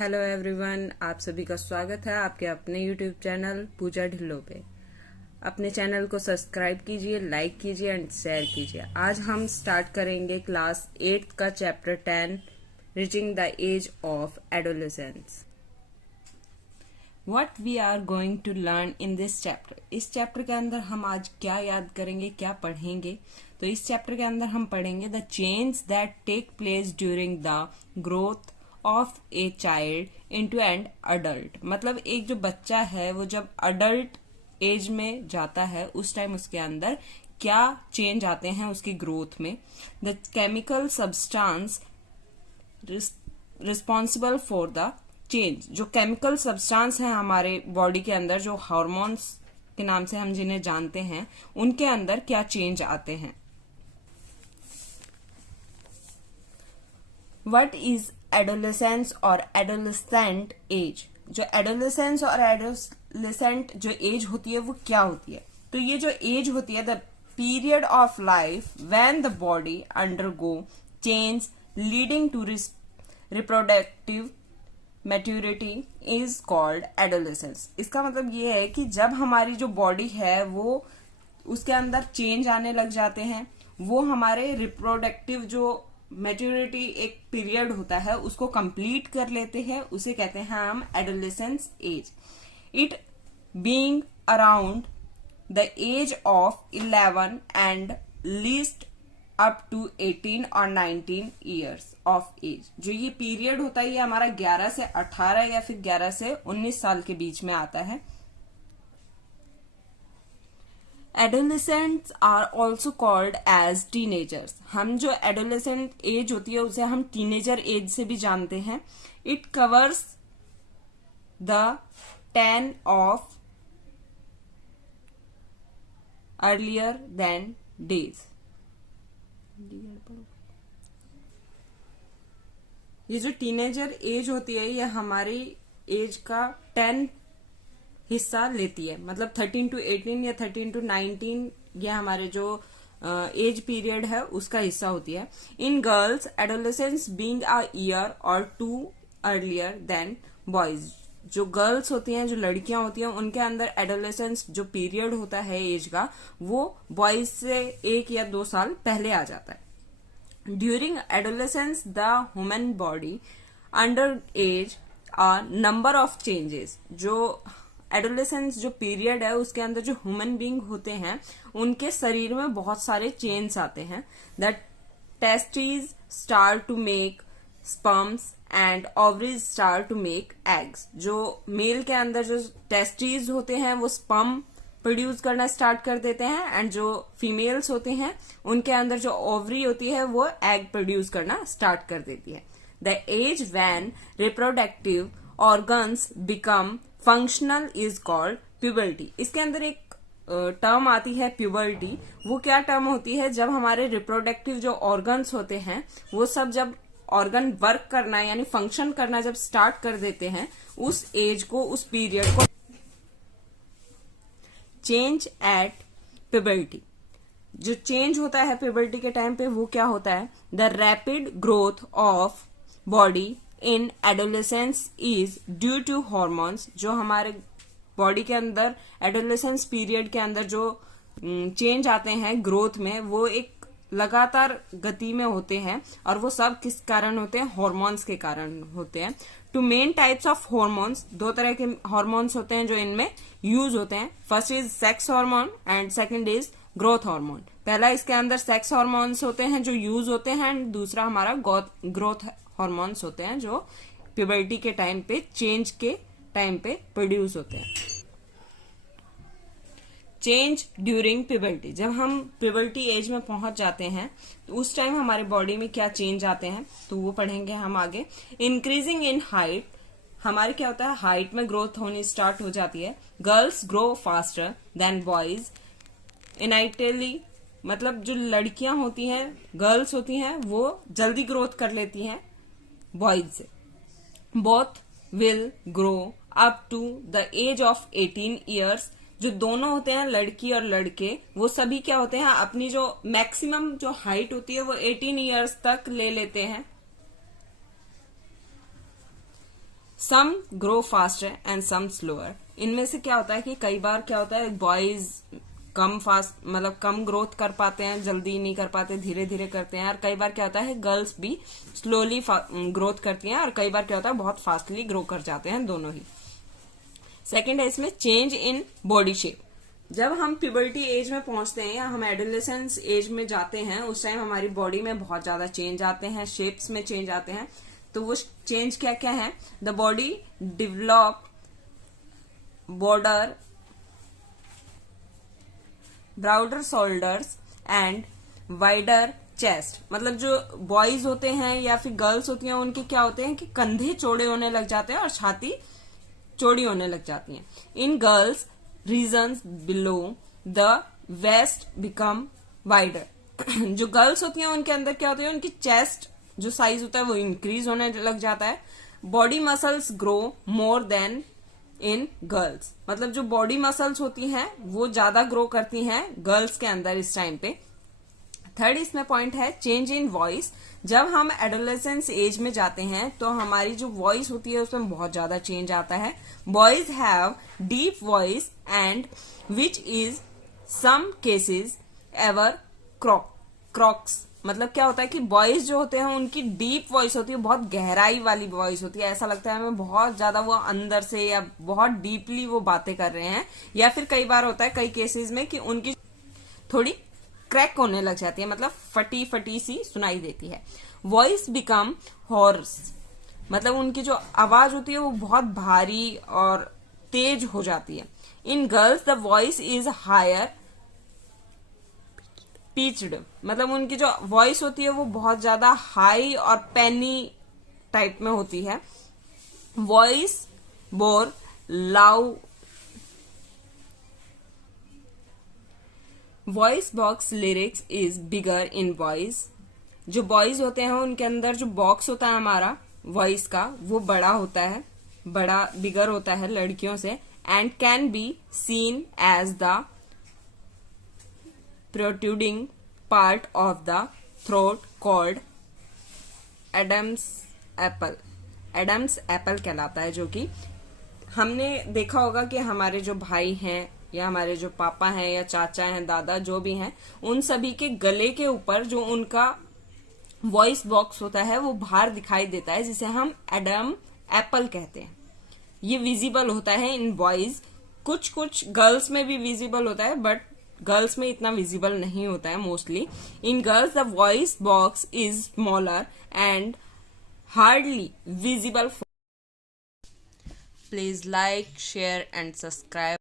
Hello everyone, आप सभी का स्वागत है आपके अपने यूट्यूब चैनल पूजा ढिल्लो पे। अपने चैनल को सब्सक्राइब कीजिए, लाइक कीजिए एंड शेयर कीजिए। आज हम स्टार्ट करेंगे क्लास 8 का chapter 10 reaching the age of adolescence. What we are going to learn in this chapter. इस चैप्टर के अंदर हम आज क्या याद करेंगे, क्या पढ़ेंगे? तो इस चैप्टर के अंदर हम पढ़ेंगे the change that take place during the growth of a child into an adult. मतलब एक जो बच्चा है वो जब अडल्ट एज में जाता है उस टाइम उसके अंदर क्या चेंज आते हैं उसकी ग्रोथ में। The chemical substance responsible for the change. जो केमिकल सब्सटेंस है हमारे बॉडी के अंदर, जो हार्मोन्स के नाम से हम जिन्हें जानते हैं, उनके अंदर क्या चेंज आते हैं। व्हाट इज एडोलेसेंस और एडोलेसेंट एज। जो एडोलेसेंस और एडोलेसेंट जो एज होती है वो क्या होती है? तो ये जो एज होती है, the period of life when the body undergo change leading to reproductive maturity is called adolescence. इसका मतलब ये है कि जब हमारी जो बॉडी है वो उसके अंदर चेंज आने लग जाते हैं, वो हमारे रिप्रोडक्टिव जो मैच्योरिटी एक पीरियड होता है उसको कंप्लीट कर लेते हैं, उसे कहते हैं हम adolescence age. It being around the age of 11 and least up to 18 और 19 ईयर्स ऑफ एज। जो ये पीरियड होता है ये हमारा 11 से 18 या फिर 11 से 19 साल के बीच में आता है। Adolescents are also called as teenagers। हम जो adolescent एज होती है उसे हम टीनेजर एज से भी जानते हैं। It covers the 10 of earlier than days। ये जो टीनेजर एज होती है ये हमारी एज का 10 हिस्सा लेती है। मतलब 13 to 18 या 13 to 19 ये हमारे जो एज पीरियड है उसका हिस्सा होती है। In girls adolescence being a year और 2 अर्लियर देन बॉयज। जो गर्ल्स होती हैं, जो लड़कियां होती हैं, उनके अंदर एडोलेसेंस जो पीरियड होता है एज का वो बॉयज से 1 या 2 साल पहले आ जाता है। During adolescence the human body undergoes a number of changes. जो एडोलेसेंस जो पीरियड है उसके अंदर जो ह्यूमन बीइंग होते हैं उनके शरीर में बहुत सारे चेंज आते हैं। The testis start to make sperms and ovaries start to make eggs. जो मेल के अंदर जो टेस्टिस होते हैं वो स्पर्म प्रोड्यूस करना स्टार्ट कर देते हैं, एंड जो फीमेल्स होते हैं उनके अंदर जो ओवरी होती है वो एग प्रोड्यूस करना स्टार्ट कर देती है। The age when reproductive organs become functional is called puberty. इसके अंदर एक टर्म आती है प्यूबर्टी। वो क्या टर्म होती है? जब हमारे रिप्रोडक्टिव जो ऑर्गन्स होते हैं वो सब जब ऑर्गन वर्क करना यानी फंक्शन करना जब स्टार्ट कर देते हैं, उस एज को, उस पीरियड को चेंज एट प्यूबर्टी। जो चेंज होता है प्यूबर्टी के टाइम पे वो क्या होता है? The rapid growth of body in adolescence is due to hormones. जो हमारे बॉडी के अंदर एडोलेसेंस पीरियड के अंदर जो चेंज आते हैं ग्रोथ में, वो एक लगातार गति में होते हैं, और वो सब किस कारण होते हैं? हॉर्मोन्स के कारण होते हैं। Two main types of hormones, 2 तरह के हॉर्मोन्स होते हैं जो इनमें यूज होते हैं। First is sex hormone and second is growth hormone. पहला इसके अंदर सेक्स हार्मोन्स होते हैं जो यूज होते हैं, एंड दूसरा हमारा ग्रोथ हार्मोन्स होते हैं जो प्यूबर्टी के टाइम पे, चेंज के टाइम पे प्रोड्यूस होते हैं। Change during puberty. जब हम प्यूबर्टी एज में पहुंच जाते हैं तो उस टाइम हमारे बॉडी में क्या चेंज आते हैं तो वो पढ़ेंगे हम आगे। Increasing in height. हमारे क्या होता है? हाइट में ग्रोथ होनी स्टार्ट हो जाती है। Girls grow faster than boys. Innately, मतलब जो लड़कियां होती हैं, गर्ल्स होती हैं, वो जल्दी ग्रोथ कर लेती हैं बॉयज से। Both will grow up to the age of 18 years. जो दोनों होते हैं, लड़की और लड़के, वो सभी क्या होते हैं? अपनी जो मैक्सिमम जो हाइट होती है वो 18 ईयर्स तक ले लेते हैं। Some grow faster and some slower. इनमें से क्या होता है कि कई बार क्या होता है, बॉयज कम फास्ट मतलब कम ग्रोथ कर पाते हैं, जल्दी नहीं कर पाते, धीरे धीरे करते हैं। और कई बार क्या होता है, गर्ल्स भी स्लोली ग्रोथ करती हैं, और कई बार क्या होता है, बहुत फास्टली ग्रो कर जाते हैं, दोनों ही। सेकेंड है इसमें चेंज इन बॉडी शेप। जब हम प्यूबर्टी एज में पहुंचते हैं या हम एडोलेसेंस एज में जाते हैं, उस टाइम हमारी बॉडी में बहुत ज्यादा चेंज आते हैं, शेप्स में चेंज आते हैं। तो वो चेंज क्या क्या है? The body develop border, Browder shoulders and wider chest. मतलब जो बॉयज होते हैं या फिर गर्ल्स होती हैं, उनके क्या होते हैं कि कंधे चौड़े होने लग जाते हैं और छाती चौड़ी होने लग जाती है। In girls regions below the waist become wider. जो गर्ल्स होती हैं उनके अंदर क्या होता है, उनकी चेस्ट जो साइज होता है वो इंक्रीज होने लग जाता है। Body muscles grow more then in girls. मतलब जो बॉडी मसल्स होती हैं वो ज्यादा ग्रो करती हैं गर्ल्स के अंदर इस टाइम पे। थर्ड इसमें पॉइंट है चेंज इन वॉइस। जब हम एडोलेसेंस एज में जाते हैं तो हमारी जो वॉइस होती है उसमें बहुत ज्यादा चेंज आता है। Boys have deep voice and which is some cases ever cracks. मतलब क्या होता है कि बॉयज जो होते हैं उनकी डीप वॉइस होती है, बहुत गहराई वाली वॉइस होती है। ऐसा लगता है हमें बहुत ज्यादा वो अंदर से या बहुत डीपली वो बातें कर रहे हैं। या फिर कई बार होता है कई केसेस में कि उनकी थोड़ी क्रैक होने लग जाती है, मतलब फटी फटी सी सुनाई देती है। Voice become horse. मतलब उनकी जो आवाज होती है वो बहुत भारी और तेज हो जाती है। In girls the voice is higher pitched. मतलब उनकी जो वॉइस होती है वो बहुत ज्यादा हाई और पेनी टाइप में होती है। वॉइस बोर लाउ voice box lyrics is bigger in voice. जो बॉयज होते हैं उनके अंदर जो बॉक्स होता है हमारा वॉइस का वो बड़ा होता है, बड़ा बिगर होता है लड़कियों से। And can be seen as the protruding part of the throat called Adam's apple। Adam's apple कहलाता है, जो कि हमने देखा होगा कि हमारे जो भाई हैं या हमारे जो पापा हैं या चाचा हैं, दादा जो भी हैं, उन सभी के गले के ऊपर जो उनका वॉइस बॉक्स होता है वो बाहर दिखाई देता है, जिसे हम एडम एप्पल कहते हैं। ये विजिबल होता है इन बॉयज। कुछ कुछ गर्ल्स में भी विजिबल होता है, बट गर्ल्स में इतना विजिबल नहीं होता है mostly. In girls the voice box is smaller and hardly visible. Please like, share and subscribe.